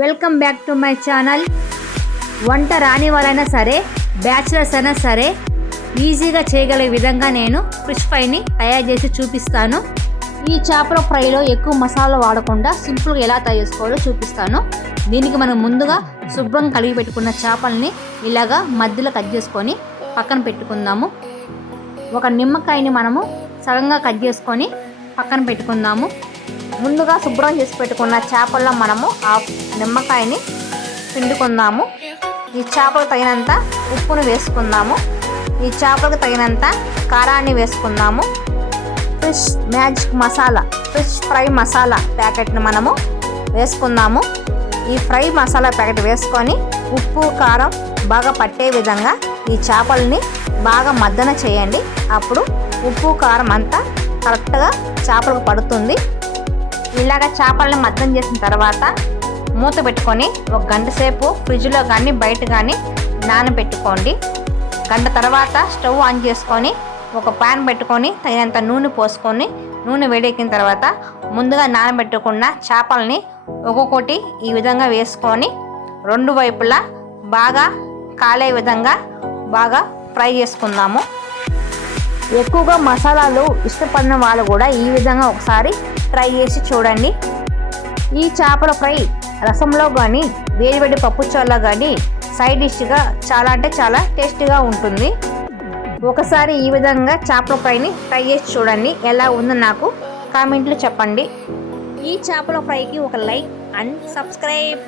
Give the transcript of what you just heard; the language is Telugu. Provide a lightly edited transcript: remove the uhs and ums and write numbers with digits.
Welcome back to my channel. వంట రాని వాళ్ళైనా సరే, బ్యాచిలర్స్ అయినా సరే ఈజీగా చేయగలిగే విధంగా నేను ఫిష్ ఫ్రైని తయారు చేసి చూపిస్తాను. ఈ చేపల ఫ్రైలో ఎక్కువ మసాలా వాడకుండా సింపుల్గా ఎలా తయారు చేసుకోవాలో చూపిస్తాను. దీనికి మనం ముందుగా శుభ్రం కడిగి పెట్టుకున్న చేపల్ని ఇలాగా మధ్యలో కట్ చేసుకొని పక్కన పెట్టుకుందాము. ఒక నిమ్మకాయని మనము సగంగా కట్ చేసుకొని పక్కన పెట్టుకుందాము. ముందుగా శుభ్రం చేసి పెట్టుకున్న చేపల్లో మనము ఆ నిమ్మకాయని పిండుకుందాము. ఈ చేపలకు తగినంత ఉప్పును వేసుకుందాము. ఈ చేపలకు తగినంత కారాన్ని వేసుకుందాము. Fish magic masala, fish fry masala ప్యాకెట్ని మనము వేసుకుందాము. ఈ ఫ్రై మసాలా ప్యాకెట్ వేసుకొని ఉప్పు కారం బాగా పట్టే విధంగా ఈ చేపల్ని బాగా మద్దన చేయండి. అప్పుడు ఉప్పు కారం అంతా కరెక్ట్గా చేపలకు పడుతుంది. ఇలాగ చేపలను మద్దన చేసిన తర్వాత మూత పెట్టుకొని ఒక గంట సేపు ఫ్రిడ్జ్లో కానీ బయట కానీ నానబెట్టుకోండి. గంట తర్వాత స్టవ్ ఆన్ చేసుకొని ఒక ప్యాన్ పెట్టుకొని తగినంత నూనె పోసుకొని నూనె వేడెక్కిన తర్వాత ముందుగా నానబెట్టుకున్న చేపల్ని ఒక్కొక్కటి ఈ విధంగా వేసుకొని రెండు వైపులా బాగా కాలే విధంగా బాగా ఫ్రై చేసుకుందాము. ఎక్కువగా మసాలాలు ఇష్టపడిన వాళ్ళు కూడా ఈ విధంగా ఒకసారి ట్రై చేసి చూడండి. ఈ చేపల ఫ్రై రసంలో కానీ వేడివేడి పప్పుచారులో కానీ సైడ్ డిష్గా చాలా అంటే చాలా టేస్టీగా ఉంటుంది. ఒకసారి ఈ విధంగా చేపల ఫ్రైని ట్రై చేసి చూడండి. ఎలా ఉందో నాకు కామెంట్లో చెప్పండి. ఈ చేపల ఫ్రైకి ఒక లైక్ అండ్ సబ్స్క్రైబ్.